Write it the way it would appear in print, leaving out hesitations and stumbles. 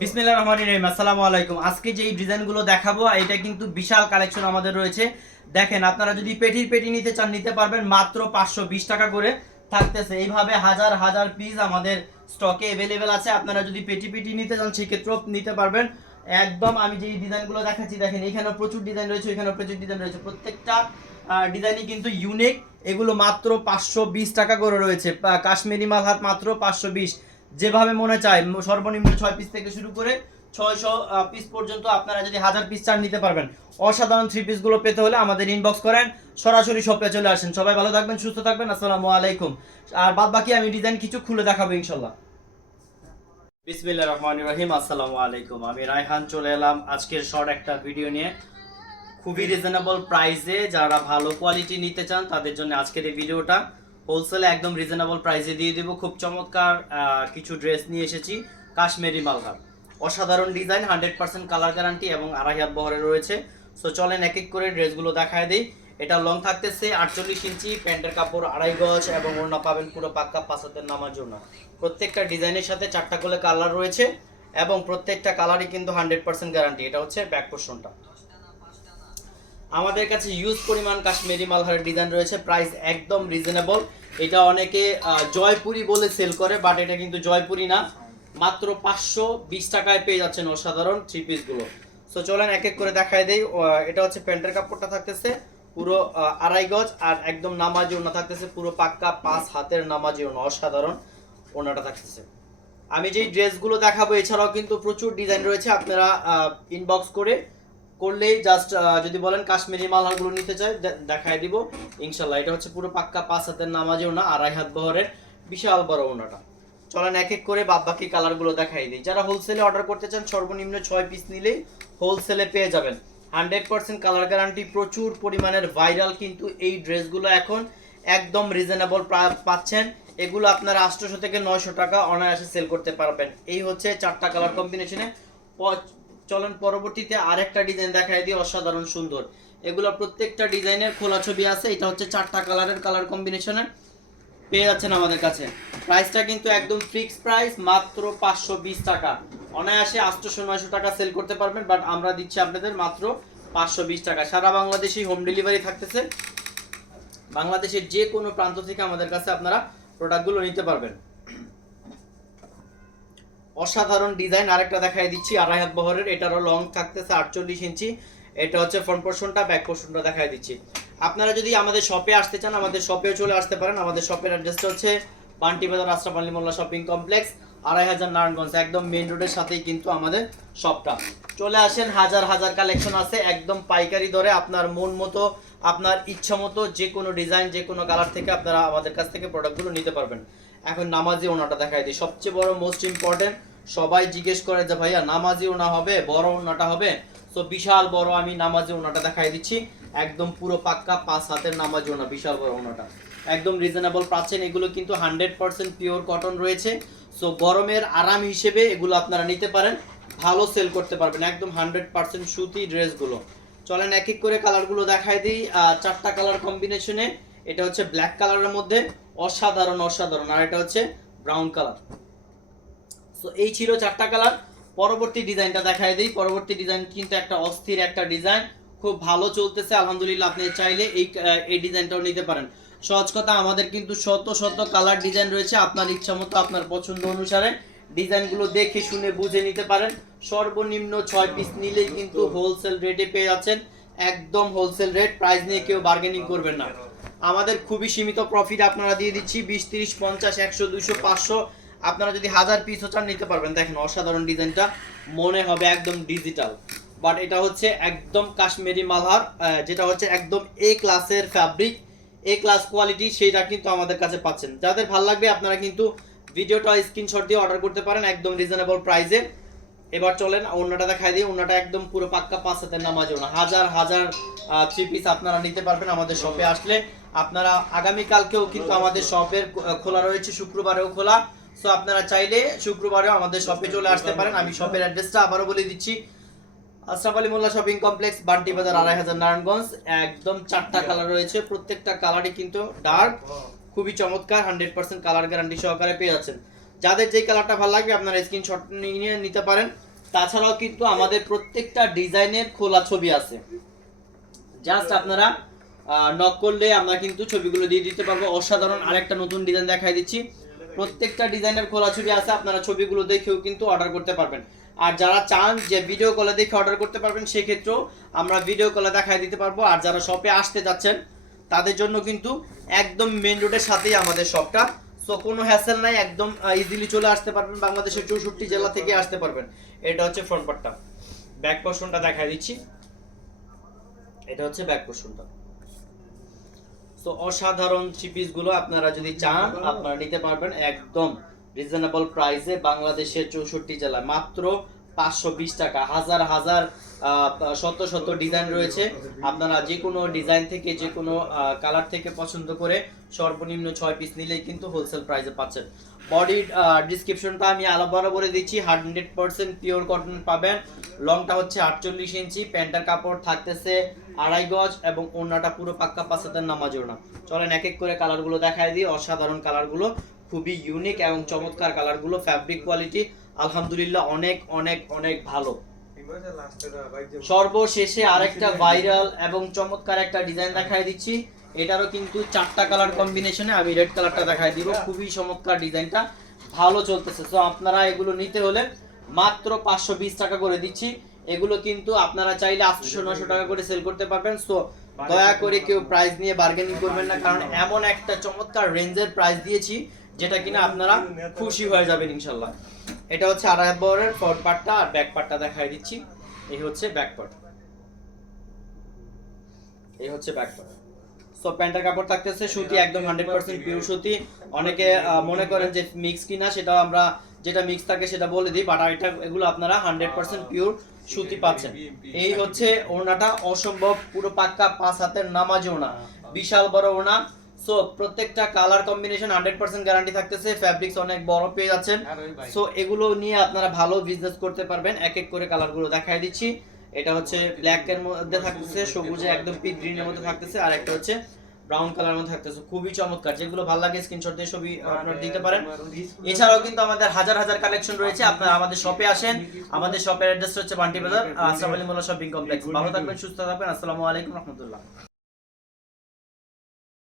বিসমিল্লাহির রহমানির রহিম। আসসালামু আলাইকুম। আজকে যে ডিজাইনগুলো দেখাবো এটা কিন্তু বিশাল কালেকশন আমাদের রয়েছে। দেখেন, আপনারা যদি পেটির পেটি নিতে চান নিতে পারবেন, মাত্র 520 টাকা করে থাকতেছে। এইভাবে হাজার হাজার পিস আমাদের স্টকে অ্যাভেলেবেল আছে। আপনারা যদি পেটি পেটি নিতে চান সেক্ষেত্রেও নিতে পারবেন। একদম আমি যে ডিজাইনগুলো দেখাচ্ছি দেখেন, এখানেও প্রচুর ডিজাইন রয়েছে, এখানেও প্রচুর ডিজাইন রয়েছে। প্রত্যেকটা ডিজাইনই কিন্তু ইউনিক। এগুলো মাত্র 520 টাকা করে রয়েছে। কাশ্মীরি মাল হাত মাত্র 520। যেভাবে মনে চায় সর্বনিম্ন 6 পিস থেকে শুরু করে 600 পিস পর্যন্ত আপনারা যদি 1000 পিস চান নিতে পারবেন। অসাধারণ 3 পিসগুলো পেতে হলে আমাদের ইনবক্স করেন, সরাসরি শপে চলে আসেন। সবাই ভালো থাকবেন, সুস্থ থাকবেন। আসসালামু আলাইকুম। আর বাদ বাকি আমি ডিজাইন কিছু খুলে দেখাবো ইনশাল্লাহ। বিসমিল্লাহির রহমানির রহিম। আসসালামু আলাইকুম। আমি রায়হান চলে এলাম আজকের শর্ট একটা ভিডিও নিয়ে। খুবই রিজনেবল প্রাইসে যারা ভালো কোয়ালিটি নিতে চান তাদের জন্য আজকের এই ভিডিওটা। হোলসেলে একদম রিজনেবল প্রাইসে দিয়ে দেবো। খুব চমৎকার কিছু ড্রেস নিয়ে এসেছি কাশ্মীরি মালহার। অসাধারণ ডিজাইন, 100% কালার গ্যারান্টি এবং 2.5 হাত বহরে রয়েছে। সো চলেন এক এক করে ড্রেসগুলো দেখায় দিই। এটা লং থাকতেছে 48 ইঞ্চি, প্যান্টের কাপড় 2.5 গজ এবং ওড়না পাবেন পুরো পাক্কা 5 হাতের নামার জন্য। প্রত্যেকটা ডিজাইনের সাথে 4টা করে কালার রয়েছে এবং প্রত্যেকটা কালারই কিন্তু 100% গ্যারান্টি। এটা হচ্ছে ব্যাক পোর্শনটা। আমাদের কাছে ইউজ পরিমাণ কাশ্মীরি মালহারের ডিজাইন রয়েছে, প্রাইস একদম রিজনেবল। এটা অনেকে জয়পুরি বলে সেল করে, বাট এটা কিন্তু জয়পুরি না। মাত্র 520 টাকায় পেয়ে যাচ্ছেন অসাধারণ 3 পিসগুলো। সো চলেন এক এক করে দেখায় দেই। এটা হচ্ছে প্যান্টের কাপড়টা থাকতেছে পুরো 2.5 গজ আর একদম নামাজি ওড়না থাকতেছে পুরো পাক্কা 5 হাতের নামাজি ওড়না। অসাধারণ ওড়নাটা থাকতেছে। আমি যেই ড্রেসগুলো দেখাবো এছাড়াও কিন্তু প্রচুর ডিজাইন রয়েছে। আপনারা ইনবক্স করলেই জাস্ট যদি বলেন কাশ্মীরি মালহারগুলো নিতে চাই দেখায় দিব ইনশাল্লাহ। এটা হচ্ছে পুরো পাক্কা 5 হাতের নামাজি ওড়না, 2.5 হাত বহরের বিশাল বড় ওড়নাটা। চলেন এক এক করে বাকি কালারগুলো দেখাই দিই। যারা হোলসেলে অর্ডার করতে চান সর্বনিম্ন 6 পিস নিলেই হোলসেলে পেয়ে যাবেন। 100% কালার গ্যারান্টি। প্রচুর পরিমাণের ভাইরাল কিন্তু এই ড্রেসগুলো এখন একদম রিজনেবল পাচ্ছেন। এগুলো আপনারা 800 থেকে 900 টাকা অনায়াসে সেল করতে পারবেন। এই হচ্ছে 4টা কালার কম্বিনেশনে। চলেন পরবর্তীতে আরেকটা ডিজাইন দেখাই দিই, অসাধারণ সুন্দর। এগুলো প্রত্যেকটা ডিজাইনের খোলা ছবি আছে। এটা হচ্ছে 4টা কালারের কালার কম্বিনেশনে পেয়ে যাচ্ছেন আমাদের কাছে। প্রাইসটা কিন্তু একদম ফিক্সড প্রাইস, মাত্র 520 টাকা। অনায়াসে 800-900 টাকা সেল করতে পারবেন, বাট আমরা দিচ্ছি আপনাদের মাত্র 520 টাকা। সারা বাংলাদেশে হোম ডেলিভারি থাকতেছে। বাংলাদেশের যে কোনো প্রান্ত থেকে আমাদের কাছে আপনারা প্রোডাক্টগুলো নিতে পারবেন। অসাধারণ ডিজাইন আরেকটা দেখাই দিচ্ছি 2.5 হাত বহরের। এটারও লং থাকতেছে 48 ইঞ্চি। এটা হচ্ছে ফ্রন্ট পোর্শনটা, ব্যাক পোর্শনটা দেখাই দিচ্ছি। আপনারা যদি আমাদের শপে আসতে চান আমাদের শপেও চলে আসতে পারেন। আমাদের শপের অ্যাড্রেসটা হচ্ছে বান্টি বাজার আশরাফ আলী মোল্লা শপিং কমপ্লেক্স, 2.5 নারায়ণগঞ্জ। একদম মেইন রোডের সাথেই কিন্তু আমাদের শপটা। চলে আসেন, হাজার হাজার কালেকশন আছে একদম পাইকারি দরে। আপনার মন মতো, আপনার ইচ্ছা মতো যে কোনো ডিজাইন যে কোনো কালার থেকে আপনারা আমাদের কাছ থেকে প্রোডাক্টগুলো নিতে পারবেন। এখন নামাজি ওনাটা দেখাই দিই, সবচেয়ে বড় মোস্ট ইম্পর্টেন্ট। সবাই জিজ্ঞেস করে যে ভাইয়া নামাজি ওনা হবে, বড় ওনাটা হবে। তো বিশাল বড় আমি নামাজি ওনাটা দেখাই দিচ্ছি। একদম পুরো পাক্কা 5 হাতের নামাজি ওনা, বিশাল বড় ওনাটা একদম রিজনেবল পাচ্ছেন। এগুলো কিন্তু 100% পিওর কটন রয়েছে। সো গরমের আরাম হিসেবে এগুলো আপনারা নিতে পারেন, ভালো সেল করতে পারবেন। একদম 100% সুতি ড্রেসগুলো। চলেন এক এক করে কালারগুলো দেখাই দিই। 4টা কালার কম্বিনেশনে। এটা হচ্ছে ব্ল্যাক কালারের মধ্যে, অসাধারণ অসাধারণ। আর এটা হচ্ছে ব্রাউন কালার। সো এই ছিল 4টা কালার। পরবর্তী ডিজাইনটা দেখাই দিই। পরবর্তী ডিজাইন কিন্তু একটা অস্থির একটা ডিজাইন, খুব ভালো চলতেছে আলহামদুলিল্লাহ। আপনি চাইলে এই ডিজাইনটাও নিতে পারেন। সহজ কথা, আমাদের কিন্তু শত শত কালার ডিজাইন রয়েছে। আপনার ইচ্ছা মতো আপনার পছন্দ অনুসারে ডিজাইনগুলো দেখে শুনে বুঝে নিতে পারেন। সর্বনিম্ন 6 পিস নিলেই কিন্তু হোলসেল রেটে পেয়ে যাচ্ছেন। একদম হোলসেল রেট, প্রাইস নিয়ে কেউ বার্গেনিং করবেন না। আমাদের খুবই সীমিত প্রফিট আপনারা দিয়ে দিচ্ছি। 20, 30, 50, 100, 200, 500 আপনারা যদি 1000 পিসও চান নিতে পারবেন। দেখেন অসাধারণ ডিজাইনটা, মনে হবে একদম ডিজিটাল, বাট এটা হচ্ছে একদম কাশ্মীরি মালহার, যেটা হচ্ছে একদম এ ক্লাসের ফ্যাব্রিক, এ ক্লাস কোয়ালিটি, সেইটা কিন্তু আমাদের কাছে পাচ্ছেন। যাদের ভালো লাগবে আপনারা কিন্তু ভিডিওটা স্ক্রিনশট দিয়ে অর্ডার করতে পারেন একদম রিজনেবল প্রাইসে। এবার চলেন ওন্নাটা দেখাই দিই। ওন্নাটা একদম পুরো পাক্কা 5 হাতের নামাজ ওন্না, হাজার হাজার 3 পিস আপনারা নিতে পারবেন আমাদের শপে আসলে। আপনারা আগামীকালকেও কিন্তু আমাদের শপের খোলা রয়েছে, শুক্রবারেও খোলা। সো আপনারা চাইলে শুক্রবারেও আমাদের শপে চলে আসতে পারেন। আমি শপের অ্যাড্রেসটা আবারও বলে দিচ্ছি, আশরাফ আলী মোল্লা শপিং কমপ্লেক্স, বান্টি বাজার, 2.5 নারায়ণগঞ্জ। একদম 4টা কালার রয়েছে, প্রত্যেকটা কালারই কিন্তু ডার্ক, খুবই চমৎকার। 100% কালার গ্যারান্টি সহকারে পেয়ে যাচ্ছেন। যাদের যে কালারটা ভালো লাগবে আপনারা স্ক্রিনশট নিয়ে নিতে পারেন। তাছাড়াও কিন্তু আমাদের প্রত্যেকটা ডিজাইনের খোলা ছবি আছে, জাস্ট আপনারা নক করলে আমরা কিন্তু ছবিগুলো দিয়ে দিতে পারবো। অসাধারণ আরেকটা নতুন ডিজাইন দেখাই দিচ্ছি, প্রত্যেকটা ডিজাইনের খোলা ছবি আছে, আপনারা ছবিগুলো দেখেও কিন্তু অর্ডার করতে পারবেন। আর যারা চান যে ভিডিও কলে দেখে অর্ডার করতে পারবেন সেক্ষেত্রেও আমরা ভিডিও কলে দেখাই দিতে পারবো। আর যারা শপে আসতে যাচ্ছেন তাদের জন্য কিন্তু একদম মেন রোডের সাথেই আমাদের শপটা, সো কোনো হ্যাসেল নাই, একদম ইজিলি চলে আসতে পারবেন, বাংলাদেশের 64 জেলা থেকে আসতে পারবেন। এটা হচ্ছে ফ্রন্ট পার্টটা, ব্যাক পোর্শনটা দেখাই দিচ্ছি, এটা হচ্ছে ব্যাক পোর্শনটা। সো অসাধারণ থ্রি পিস গুলো আপনারা যদি চান আপনারা নিতে পারবেন একদম রিজনেবল প্রাইসে, বাংলাদেশের 64 জেলায় মাত্র 520 টাকা। হাজার হাজার শত ডিজাইন রয়েছে, আপনারা যে কোনো ডিজাইন থেকে যে কোনো কালার থেকে পছন্দ করে সর্বনিম্ন 6 পিস নিলেই কিন্তু হোলসেল প্রাইসে পাচ্ছেন। বডির ডিসক্রিপশনটা আমি আলাদা বলে দিচ্ছি, 100% পিওর কটন পাবেন। লংটা হচ্ছে 48 ইঞ্চি, প্যান্টের কাপড় থাকতেছে 2.5 গজ এবং ওড়নাটা পুরো পাক্কা 5 হাতের নামাজ ওড়না। চলেন এক এক করে কালারগুলো দেখাই দিই। অসাধারণ কালারগুলো, খুবই ইউনিক এবং চমৎকার কালারগুলো, ফ্যাব্রিক কোয়ালিটি আলহামদুলিল্লাহ অনেক অনেক অনেক ভালো। সর্বশেষে আরেকটা ভাইরাল এবং চমৎকার একটা ডিজাইন দেখাই দিচ্ছি, এটারও কিন্তু 4টা কালার কম্বিনেশনে, আমি রেড কালারটা দেখাই দিব। খুবই চমৎকার ডিজাইনটা, ভালো চলতেছে। তো আপনারা এগুলো নিতে হলে মাত্র 520 টাকা করে দিচ্ছি। এগুলো কিন্তু আপনারা চাইলে 800-900 টাকা করে সেল করতে পারবেন। সো দয়া করে কেউ প্রাইস নিয়ে বার্গেনিং করবেন না, কারণ এমন একটা চমৎকার রেঞ্জের প্রাইস দিয়েছি যেটা কিনা আপনারা খুশি হয়ে যাবেন ইনশাল্লাহ। এটা হচ্ছে 2.5 বহরের ফ্রন্ট পার্টটা, আর ব্যাক পার্টটা দেখাই দিচ্ছি। এই হচ্ছে ব্যাক পার্ট, এই হচ্ছে ব্যাক পার্ট। সো প্যান্টের কাপড় থাকতেছে সুতি, একদম 100% পিওর সুতি। অনেকে মনে করেন যে মিক্স কিনা, সেটা আমরা যেটা মিক্স থাকে সেটা বলে দিই, বাট এটা এগুলো আপনারা 100% পিওর সুতি পাচ্ছেন। এই হচ্ছে ওড়নাটা, অসম্ভব পুরো পাক্কা 5 হাতের নামাজ ওড়না, বিশাল বড় ওড়না। সো প্রত্যেকটা কালার কম্বিনেশন 100% গ্যারান্টি থাকতেছে, ফ্যাব্রিক্স অনেক বড় পেয়ে যাচ্ছেন। সো এগুলো নিয়ে আপনারা ভালো বিজনেস করতে পারবেন। এক এক করে কালারগুলো দেখাই দিচ্ছি। এটা হচ্ছে ব্ল্যাক এর মধ্যে থাকতেছে, সবুজে একদম পিট গ্রিন এর মধ্যে থাকতেছে, আর একটা হচ্ছে ব্রাউন কালার মধ্যে থাকতেছে। খুবই চমৎকার, যেগুলো ভালো লাগে স্ক্রিনশট দিয়ে ছবি আপনারা দিতে পারেন। এছাড়াও কিন্তু আমাদের হাজার হাজার কালেকশন রয়েছে, আপনারা আমাদের শপে আসেন। আমাদের শপের অ্যাড্রেস হচ্ছে বান্টি বাজার, আসসালামু আলাইকুম শপিং কমপ্লেক্স। ভালো থাকবেন, সুস্থ থাকবেন, আসসালামু আলাইকুম রহমতুল্লাহ।